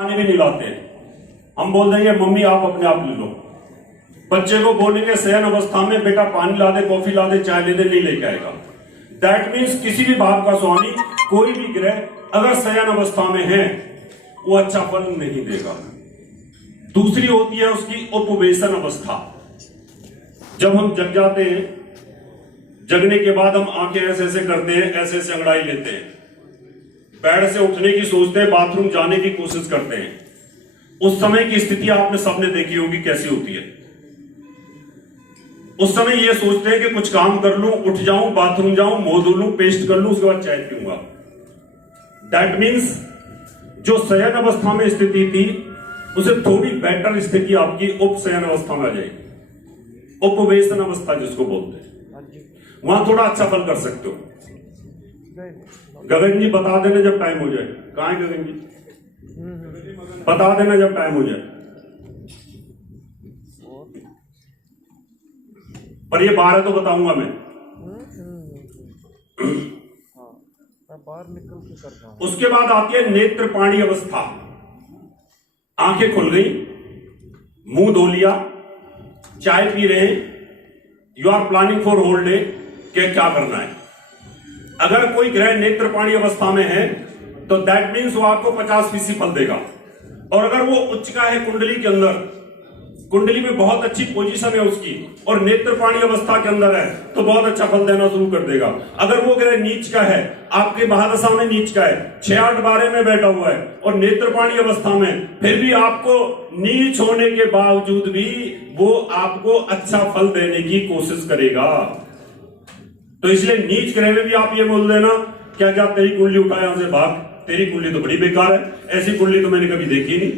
पानी भी नहीं लाते। हम बोल देंगे मम्मी आप अपने आप ले लो। बच्चे को बोलेंगे शयन अवस्था में बेटा पानी ला दे, कॉफी ला दे, चाय ले दे, नहीं लेके आएगा। दैट मीन्स किसी भी भाव का स्वामी कोई भी ग्रह अगर शयन अवस्था में है वो अच्छा फल नहीं देगा। दूसरी होती है उसकी उपवेशन अवस्था। जब हम जग जाते हैं, जगने के बाद हम आंखें ऐसे ऐसे करते हैं, ऐसे ऐसे अंगड़ाई लेते हैं, बेड से उठने की सोचते हैं, बाथरूम जाने की कोशिश करते हैं। उस समय की स्थिति आपने सबने देखी होगी कैसी होती है। उस समय ये सोचते हैं कि कुछ काम कर लूं, उठ जाऊं, बाथरूम जाऊं, मुंह धो लूं, पेस्ट कर लूं, उसके बाद चाय पीऊंगा। दैट मीन्स जो शयन अवस्था में स्थिति थी उसे थोड़ी बेटर स्थिति आपकी उपशयन अवस्था में आ जाएगी। उपवेशन अवस्था जिसको बोलते हैं, वहां थोड़ा अच्छा फल कर सकते हो। गगन जी बता देना जब टाइम हो जाए। कहां है गगन जी? बता देना जब टाइम हो जाए। पर ये 12 तो बताऊंगा मैं। बाहर निकल के कर रहा हूं। उसके बाद आती है नेत्र पाणी अवस्था। आंखें खुल गई, मुंह धो लिया, चाय पी रहे हैं, you are planning for whole day के क्या करना है। अगर कोई ग्रह नेत्र पाणी अवस्था में है तो दैट मीन्स वो आपको 50% फल देगा। और अगर वो उच्च का है कुंडली के अंदर, कुंडली में बहुत अच्छी पोजीशन है उसकी और नेत्र पाणी अवस्था के अंदर है तो बहुत अच्छा फल देना शुरू कर देगा। अगर वो ग्रह नीच का है, आपके महादशा में नीच का है, 6-8-12 में बैठा हुआ है और नेत्र पाणी अवस्था में, फिर भी आपको नीच होने के बावजूद भी वो आपको अच्छा फल देने की कोशिश करेगा। तो इसलिए नीच ग्रह में भी आप ये बोल देना क्या क्या तेरी कुंडली उठा यहां से भाग, तेरी कुंडली तो बड़ी बेकार है, ऐसी कुंडली तो मैंने कभी देखी नहीं,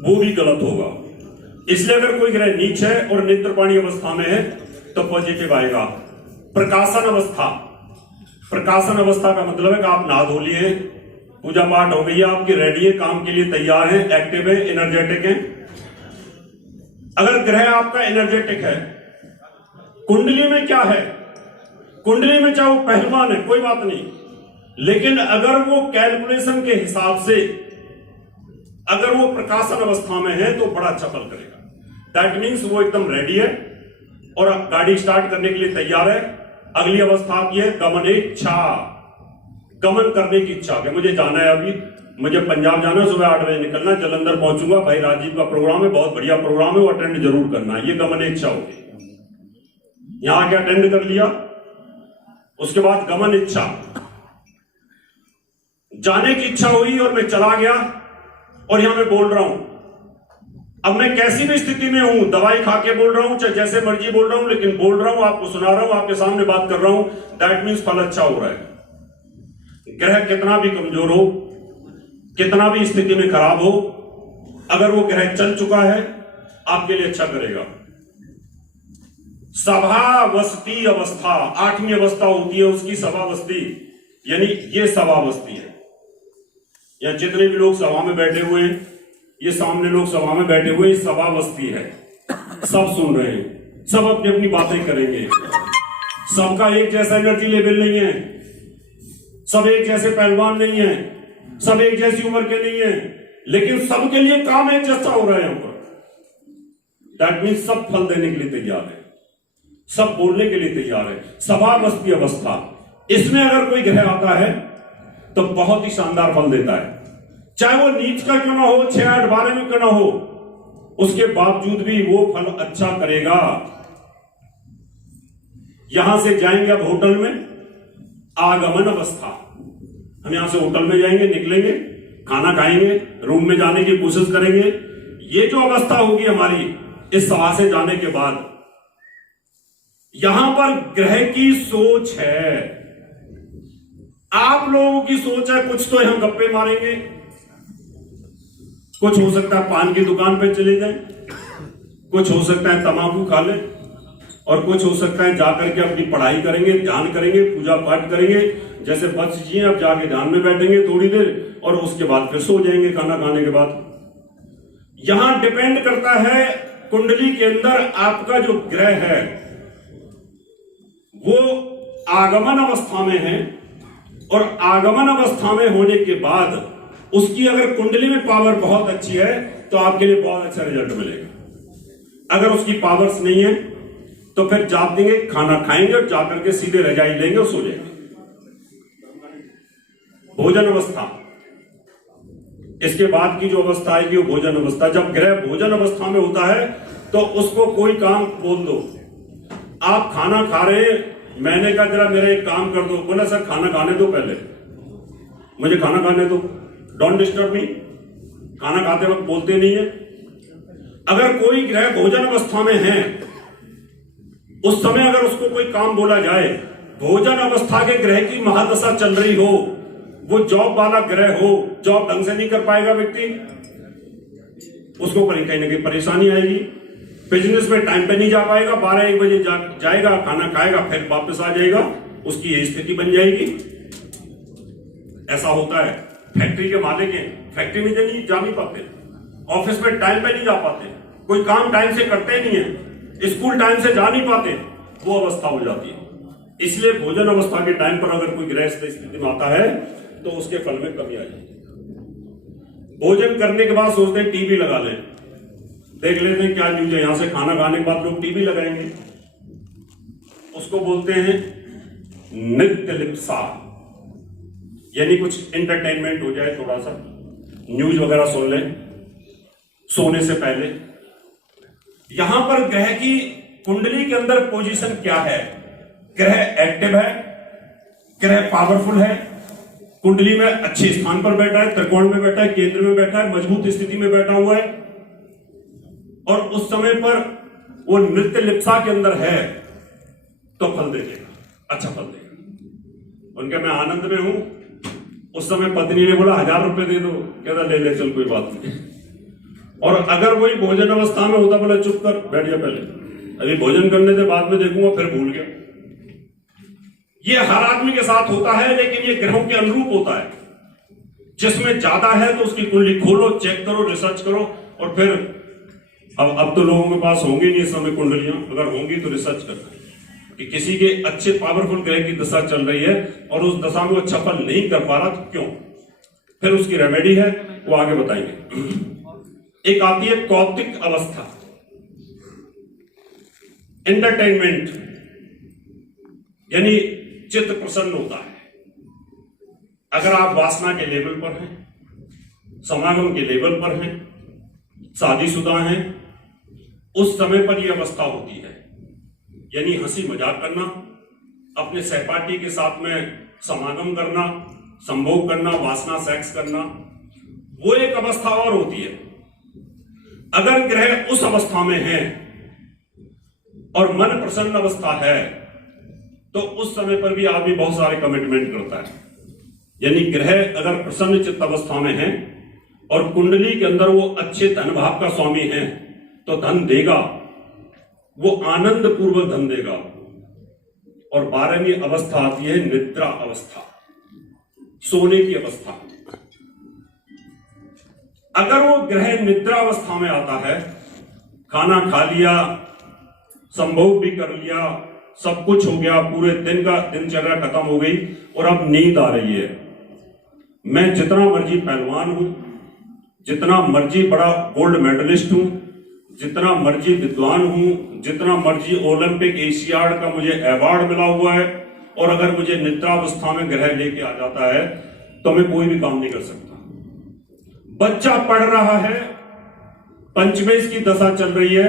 वो भी गलत होगा। इसलिए अगर कोई ग्रह नीच है और नेत्रपाणी अवस्था में है तो पॉजिटिव आएगा। प्रकाशन अवस्था। प्रकाशन अवस्था का मतलब है कि आप नहा धो लिए, पूजा पाठ हो गई है आपकी, रेडी है, काम के लिए तैयार है, एक्टिव है, एनर्जेटिक है। अगर ग्रह आपका एनर्जेटिक है, कुंडली में क्या है, कुंडली में चाहे वो पहलवान है कोई बात नहीं, लेकिन अगर वो कैलकुलेशन के हिसाब से अगर वो प्रकाशन अवस्था में है तो बड़ा अच्छा फल करेगा। दैट मीन्स वो एकदम रेडी है और गाड़ी स्टार्ट करने के लिए तैयार है। अगली अवस्था आती है गमनेच्छा। गमन करने की इच्छा कि मुझे जाना है, अभी मुझे पंजाब जाना है, सुबह 8 बजे निकलना, जलंधर पहुंचूंगा, भाई राजीव का प्रोग्राम है, बहुत बढ़िया प्रोग्राम है, वो अटेंड जरूर करना है। ये गमनेच्छा होगी। यहां आके अटेंड कर लिया, उसके बाद गमन इच्छा, जाने की इच्छा हुई और मैं चला गया और यहां मैं बोल रहा हूं। अब मैं कैसी भी स्थिति में हूं, दवाई खा के बोल रहा हूं, चाहे जैसे मर्जी बोल रहा हूं, लेकिन बोल रहा हूं, आपको सुना रहा हूं, आपके सामने बात कर रहा हूं, दैट मीन्स फल अच्छा हो रहा है। ग्रह कितना भी कमजोर हो, कितना भी स्थिति में खराब हो, अगर वो ग्रह चल चुका है आपके लिए अच्छा करेगा। सभावस्थी अवस्था, 8वीं अवस्था होती है उसकी सभावस्थी, यानी ये सभावस्थी है। या जितने भी लोग सभा में बैठे हुए हैं, ये सामने लोग सभा में बैठे हुए, सभावस्थी है। सब सुन रहे हैं, सब अपनी अपनी बातें करेंगे, सबका एक जैसा एनर्जी लेवल नहीं है, सब एक जैसे पहलवान नहीं है, सब एक जैसी उम्र के नहीं है, लेकिन सबके लिए काम एक जैसा हो रहा है यहां पर। दैट मीन्स सब फल देने के लिए तैयार है, सब बोलने के लिए तैयार है। सभावस्थी अवस्था, इसमें अगर कोई ग्रह आता है तो बहुत ही शानदार फल देता है। चाहे वो नीच का क्यों ना हो, 6-8-12 में क्यों ना हो, उसके बावजूद भी वो फल अच्छा करेगा। यहां से जाएंगे अब होटल में, आगमन अवस्था। हम यहां से होटल में जाएंगे, निकलेंगे, खाना खाएंगे, रूम में जाने की कोशिश करेंगे। ये जो अवस्था होगी हमारी इस सभा से जाने के बाद, यहां पर ग्रह की सोच है, आप लोगों की सोच है। कुछ तो यहां गप्पे मारेंगे, कुछ हो सकता है पान की दुकान पे चले जाएं, कुछ हो सकता है तंबाकू खा लें, और कुछ हो सकता है जाकर के अपनी पढ़ाई करेंगे, ध्यान करेंगे, पूजा पाठ करेंगे। जैसे बच जी अब जाके ध्यान में बैठेंगे थोड़ी देर और उसके बाद फिर सो जाएंगे खाना खाने के बाद। यहां डिपेंड करता है कुंडली के अंदर आपका जो ग्रह है वो आगमन अवस्था में है, और आगमन अवस्था में होने के बाद उसकी अगर कुंडली में पावर बहुत अच्छी है तो आपके लिए बहुत अच्छा रिजल्ट मिलेगा। अगर उसकी पावर्स नहीं है तो फिर जाप देंगे, खाना खाएंगे और जाकर के सीधे रजाई लेंगे और सो जाएंगे। भोजन अवस्था, इसके बाद की जो अवस्था आएगी वो भोजन अवस्था। जब ग्रह भोजन अवस्था में होता है तो उसको कोई काम बोल दो। आप खाना खा रहे हैं, मैंने कहा जरा मेरा एक काम कर दो, बोला सर खाना खाने दो, पहले मुझे खाना खाने दो, डोंट डिस्टर्ब मी। खाना खाते वक्त बोलते नहीं है। अगर कोई ग्रह भोजन अवस्था में है, उस समय अगर उसको कोई काम बोला जाए, भोजन अवस्था के ग्रह की महादशा चल रही हो, वो जॉब वाला ग्रह हो, जॉब ढंग से नहीं कर पाएगा व्यक्ति, उसको कहीं ना कहीं परेशानी आएगी। बिजनेस में टाइम पे नहीं जा पाएगा, 12-1 बजे जाएगा, खाना खाएगा, फिर वापस आ जाएगा, उसकी यही स्थिति बन जाएगी। ऐसा होता है। फैक्ट्री के मालिक हैं, फैक्ट्री में जा नहीं पाते, ऑफिस में टाइम पे नहीं जा पाते, कोई काम टाइम से करते ही नहीं है, स्कूल टाइम से जा नहीं पाते, वो अवस्था हो जाती है। इसलिए भोजन अवस्था के टाइम पर अगर कोई ग्रह स्थिति में आता है तो उसके फल में कमी आ जाएगी। भोजन करने के बाद सोचते हैं टीवी लगा लें, देख लेते हैं क्या न्यूज है। यहां से खाना खाने के बाद लोग टीवी लगाएंगे, उसको बोलते हैं नित्य लिप्सा, यानी कुछ एंटरटेनमेंट हो जाए, थोड़ा सा न्यूज वगैरह सुन लें सोने से पहले। यहां पर ग्रह की कुंडली के अंदर पोजीशन क्या है? ग्रह एक्टिव है, ग्रह पावरफुल है, कुंडली में अच्छे स्थान पर बैठा है, त्रिकोण में बैठा है, केंद्र में बैठा है, मजबूत स्थिति में बैठा हुआ है, और उस समय पर वो नृत्य लिप्सा के अंदर है तो फल देगा, अच्छा फल देगा। उनके मैं आनंद में हूं, उस समय पत्नी ने बोला 1000 रुपए दे दो, कहता ले ले चल कोई बात नहीं। और अगर वही भोजन अवस्था में होता, बोला चुप कर बैठ जा, पहले अभी भोजन करने से बाद में देखूंगा, फिर भूल गया। ये हर आदमी के साथ होता है, लेकिन ये ग्रहों के अनुरूप होता है। जिसमें ज्यादा है तो उसकी कुंडली खोलो, चेक करो, रिसर्च करो, और फिर अब तो लोगों के पास होंगी नहीं इस समय कुंडलियां, अगर होंगी तो रिसर्च करना कि किसी के अच्छे पावरफुल ग्रह की दशा चल रही है और उस दशा में वो अच्छा फल नहीं कर पा रहा, तो क्यों, फिर उसकी रेमेडी है, वो आगे बताएंगे। एक आती है कौतिक अवस्था, एंटरटेनमेंट, यानी चित्त प्रसन्न होता है। अगर आप वासना के लेवल पर हैं, समागम के लेवल पर हैं, शादीशुदा हैं, उस समय पर यह अवस्था होती है। यानी हंसी मजाक करना, अपने सहपाठी के साथ में समागम करना, संभोग करना, वासना सेक्स करना, वो एक अवस्था और होती है। अगर ग्रह उस अवस्था में है और मन प्रसन्न अवस्था है तो उस समय पर भी आदमी बहुत सारे कमिटमेंट करता है। यानी ग्रह अगर प्रसन्न चित्त अवस्था में है और कुंडली के अंदर वो अच्छे धन भाव का स्वामी है तो धन देगा, वो आनंद पूर्वक धन देगा। और 12वीं अवस्था आती है निद्रा अवस्था, सोने की अवस्था। अगर वो ग्रह निद्रा अवस्था में आता है, खाना खा लिया, संभोग भी कर लिया, सब कुछ हो गया, पूरे दिन का दिनचर्या खत्म हो गई और अब नींद आ रही है, मैं जितना मर्जी पहलवान हूं, जितना मर्जी बड़ा गोल्ड मेडलिस्ट हूं, जितना मर्जी विद्वान हूं, जितना मर्जी ओलंपिक एशियाड का मुझे अवार्ड मिला हुआ है, और अगर मुझे निद्रा अवस्था में ग्रह लेके आ जाता है तो मैं कोई भी काम नहीं कर सकता। बच्चा पढ़ रहा है, पंचमेश की दशा चल रही है,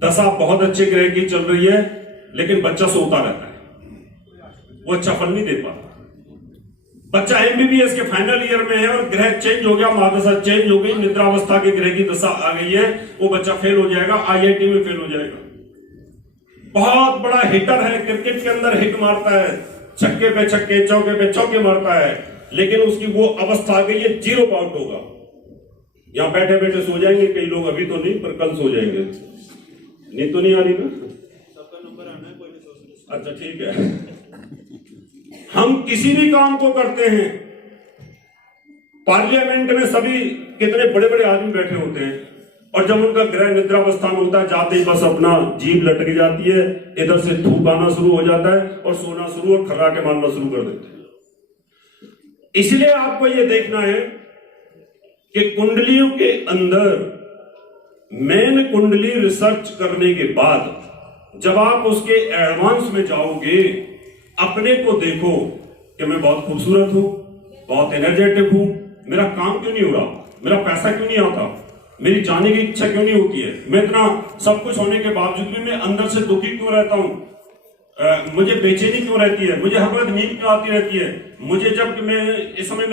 दशा बहुत अच्छे ग्रह की चल रही है, लेकिन बच्चा सोता रहता है, वो अच्छा फल नहीं दे पाता। बच्चा एमबीबीएस के फाइनल ईयर में है और ग्रह चेंज हो गया, महादशा चेंज हो गई, निद्रावस्था के ग्रह की दशा आ गई है, वो बच्चा फेल हो जाएगा, आईआईटी में फेल हो जाएगा। बहुत बड़ा हिटर है, क्रिकेट के अंदर हिट मारता है, छक्के पे छक्के, चौके पे चौके मारता है, लेकिन उसकी वो अवस्था आ गई है, 0 आउट होगा। यहां बैठे बैठे सो जाएंगे कई लोग, अभी तो नहीं पर कल सो जाएंगे। नींद तो नहीं आ रही ना? सबका नंबर आना है, कोई नहीं सोच रहा। अच्छा ठीक है। हम किसी भी काम को करते हैं, पार्लियामेंट में सभी कितने बड़े बड़े आदमी बैठे होते हैं, और जब उनका ग्रह निद्रावस्था में होता है, जाते ही बस अपना जीभ लटक जाती है, इधर से थूक आना शुरू हो जाता है और सोना शुरू और खर्राटे मारना शुरू कर देते हैं। इसलिए आपको यह देखना है कि कुंडलियों के अंदर मेन कुंडली रिसर्च करने के बाद जब आप उसके एडवांस में जाओगे, अपने को देखो कि मैं बहुत खूबसूरत हूं, बहुत एनर्जेटिक हूं, मेरा काम क्यों नहीं हो रहा, मेरा पैसा क्यों नहीं आता, मेरी जाने की इच्छा क्यों नहीं होती है, मैं इतना सब कुछ होने के बावजूद भी मैं अंदर से दुखी क्यों रहता हूं, मुझे बेचैनी क्यों रहती है, मुझे हर वक्त नींद क्यों आती रहती है, मुझे जब मैं इस समय